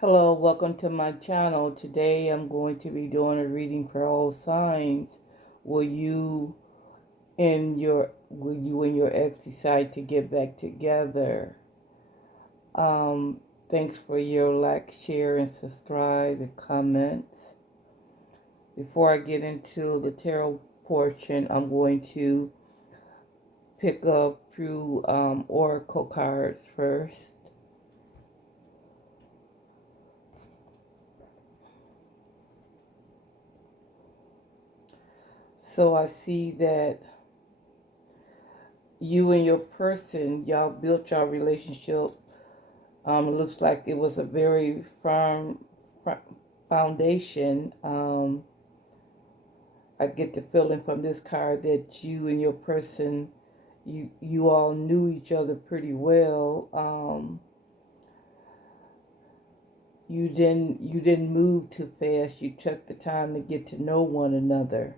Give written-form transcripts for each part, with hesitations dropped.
Hello, welcome to my channel. Today I'm going to be doing a reading for all signs. Will you and your ex decide to get back together? Thanks for your like, share, and subscribe and comments. Before I get into the tarot portion, I'm going to pick up through oracle cards first. So I see that you and your person, y'all built your relationship. It looks like it was a very firm foundation. I get the feeling from this card that you and your person, you all knew each other pretty well. You didn't move too fast. You took the time to get to know one another.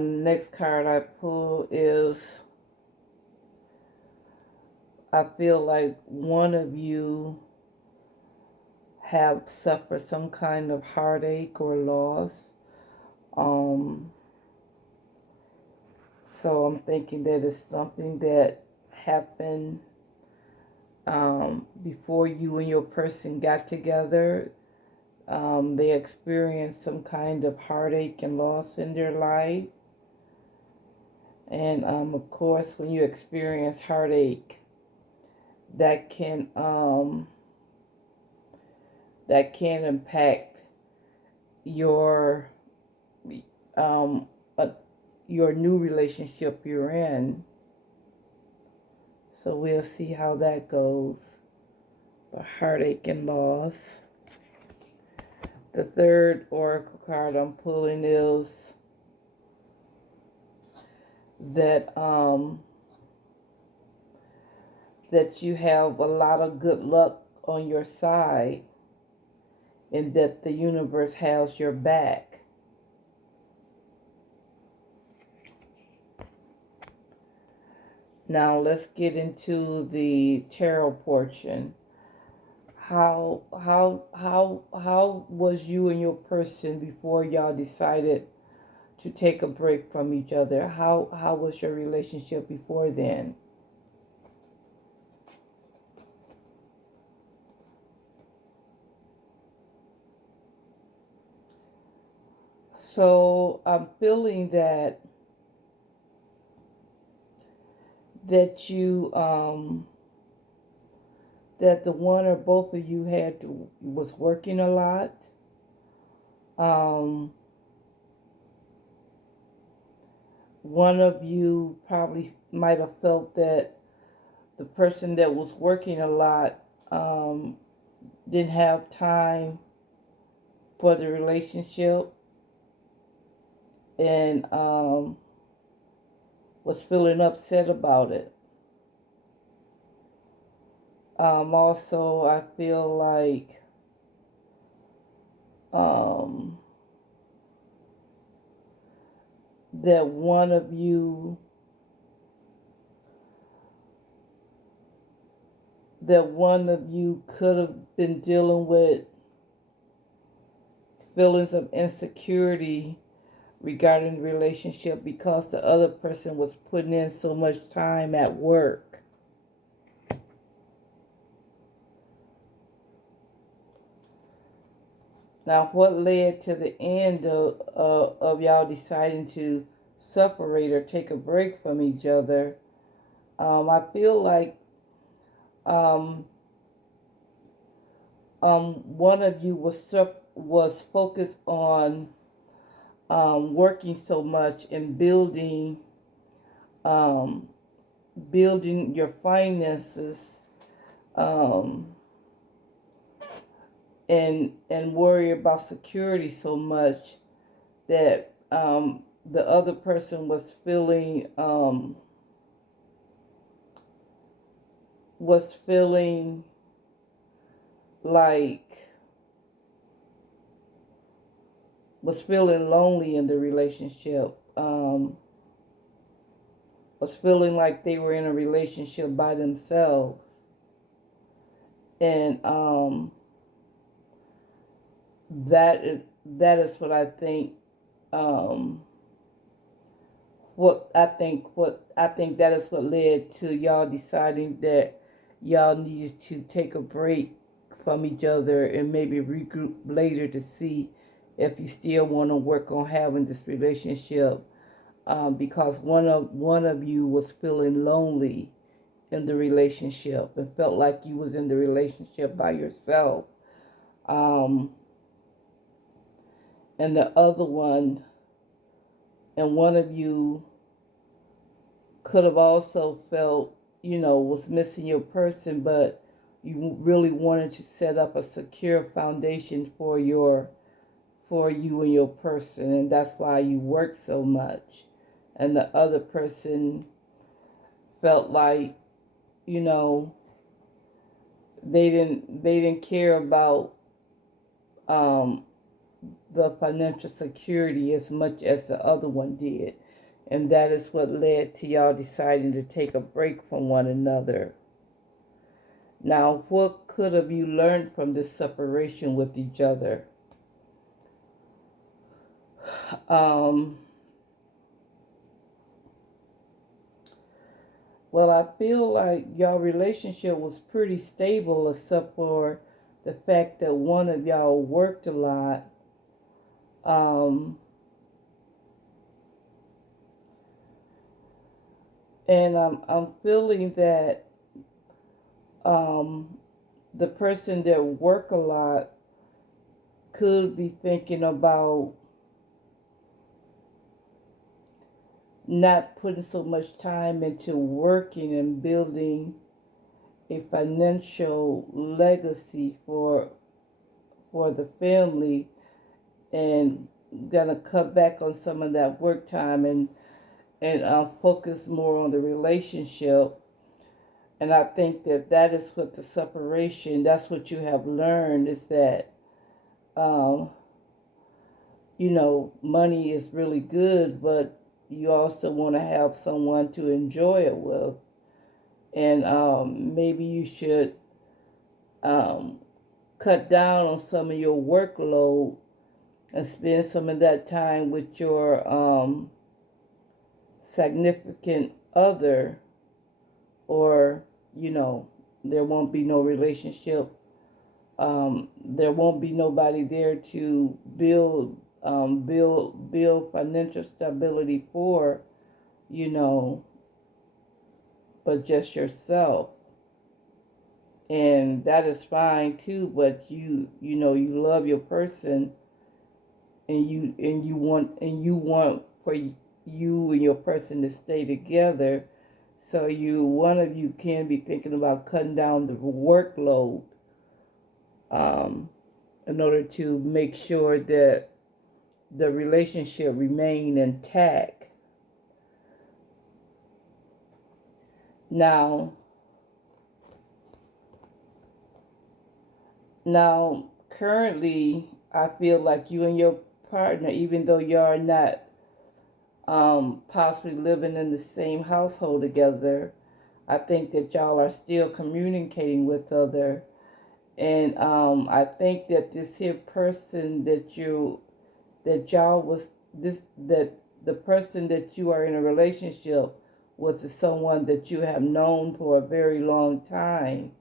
Next card I pull is, I feel like one of you have suffered some kind of heartache or loss. Um, so I'm thinking that it's something that happened before you and your person got together. They experienced some kind of heartache and loss in their life. And of course, when you experience heartache, that can impact your um, uh, your new relationship you're in. So we'll see how that goes. The heartache and loss. The third oracle card I'm pulling is that that you have a lot of good luck on your side and that the universe has your back. Now let's get into the tarot portion. How was you and your person before y'all decided to take a break from each other? How was your relationship before then? So I'm feeling that you that the one or both of you was working a lot. Um, one of you probably might have felt that the person that was working a lot didn't have time for the relationship and was feeling upset about it. Also, I feel like um, that one of you could have been dealing with feelings of insecurity regarding the relationship because the other person was putting in so much time at work. Now, what led to the end of y'all deciding to separate or take a break from each other? I feel like um, one of you was focused on working so much and um, building your finances, um, and worry about security so much that the other person was feeling like was feeling lonely in the relationship, was feeling like they were in a relationship by themselves. And that is what I think. Um, what I think that is what led to y'all deciding that y'all needed to take a break from each other and maybe regroup later to see if you still want to work on having this relationship, because one of you was feeling lonely in the relationship and felt like you was in the relationship by yourself, um, and the other one and one of you could have also felt, was missing your person, but you really wanted to set up a secure foundation for you and your person, and that's why you work so much. And the other person felt like, you know, they didn't care about um, the financial security as much as the other one did. And that is what led to y'all deciding to take a break from one another. Now, what could have you learned from this separation with each other? Um, well, I feel like y'all relationship was pretty stable except for the fact that one of y'all worked a lot. Um, and I'm feeling that um, the person that work a lot could be thinking about not putting so much time into working and building a financial legacy for the family, and gonna cut back on some of that work time and focus more on the relationship. And I think that is what the separation, that's what you have learned, is that um, money is really good, but you also want to have someone to enjoy it with. And maybe you should um, cut down on some of your workload and spend some of that time with your significant other, or, there won't be no relationship. There won't be nobody there to build financial stability for, you know, but just yourself. And that is fine too, but you love your person, and you want for you and your person to stay together. So one of you can be thinking about cutting down the workload, um, in order to make sure that the relationship remain intact. Now, currently, I feel like you and your partner, even though you are not possibly living in the same household together, I think that y'all are still communicating with other. And I think that this here person that y'all was this that the person that you are in a relationship with is someone that you have known for a very long time.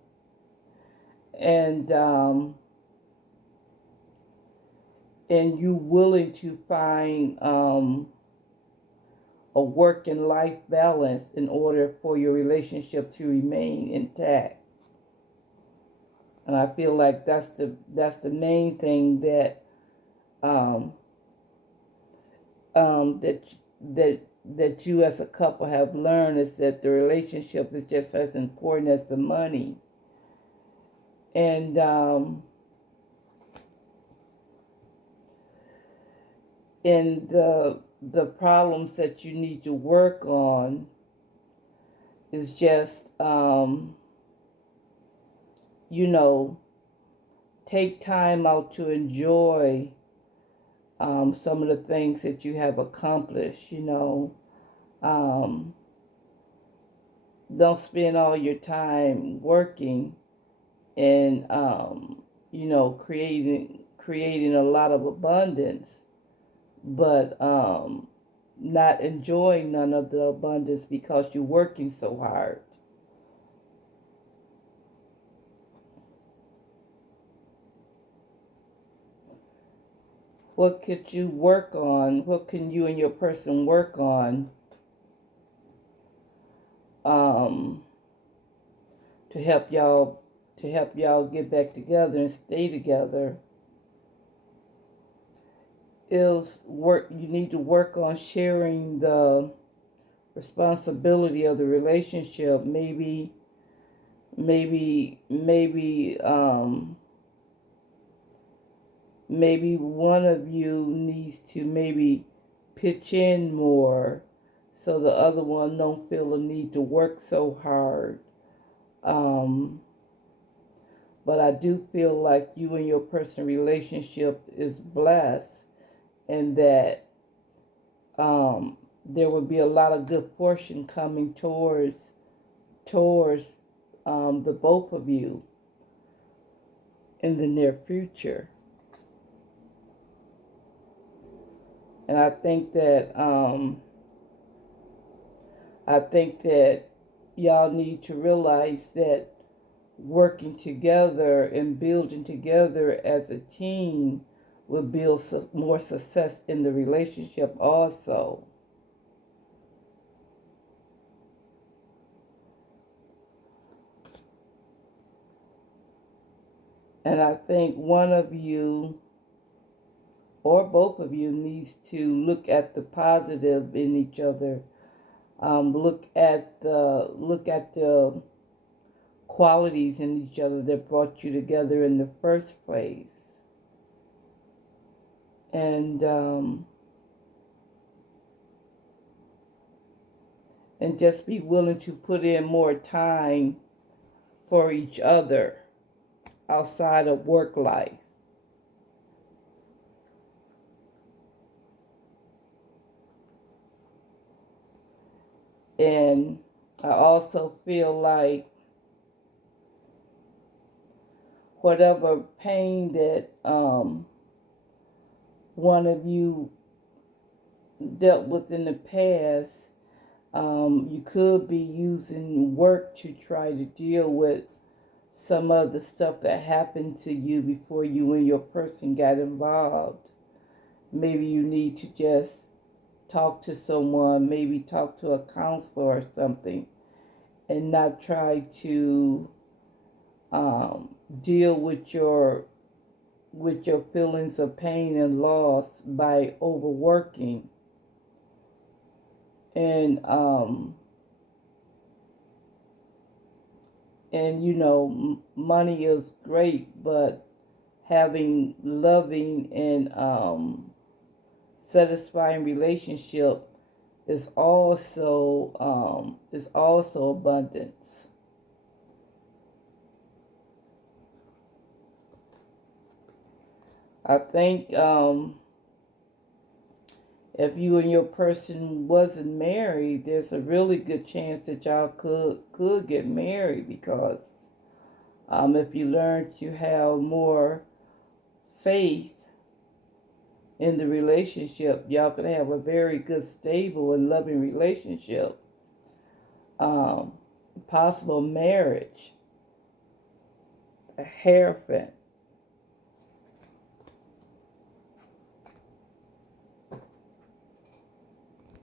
And you willing to find a work and life balance in order for your relationship to remain intact. And I feel like that's the main thing um, that that you as a couple have learned, is that the relationship is just as important as the money. And and the problems that you need to work on is just you know take time out to enjoy some of the things that you have accomplished, Um, don't spend all your time working and creating a lot of abundance, but not enjoying none of the abundance because you're working so hard. What could you work on? What can you and your person work on um, to help y'all get back together and stay together? Is work you need to work on sharing the responsibility of the relationship. Maybe one of you needs to maybe pitch in more so the other one don't feel the need to work so hard. Um, but I do feel like you and your person relationship is blessed, and that there will be a lot of good fortune coming towards the both of you in the near future. And I think that y'all need to realize that working together and building together as a team will build more success in the relationship also. And I think one of you or both of you needs to look at the positive in each other. Look at the qualities in each other that brought you together in the first place, and and just be willing to put in more time for each other outside of work life. And I also feel like whatever pain that one of you dealt with in the past, you could be using work to try to deal with some of the stuff that happened to you before you and your person got involved. Maybe you need to just talk to someone, maybe talk to a counselor or something, and not try to deal with your feelings of pain and loss by overworking. And money is great, but having loving and satisfying relationship is also abundance. I think if you and your person wasn't married, there's a really good chance that y'all could get married, because if you learn to have more faith in the relationship, y'all could have a very good, stable, and loving relationship. Um, Possible marriage, a hierophant.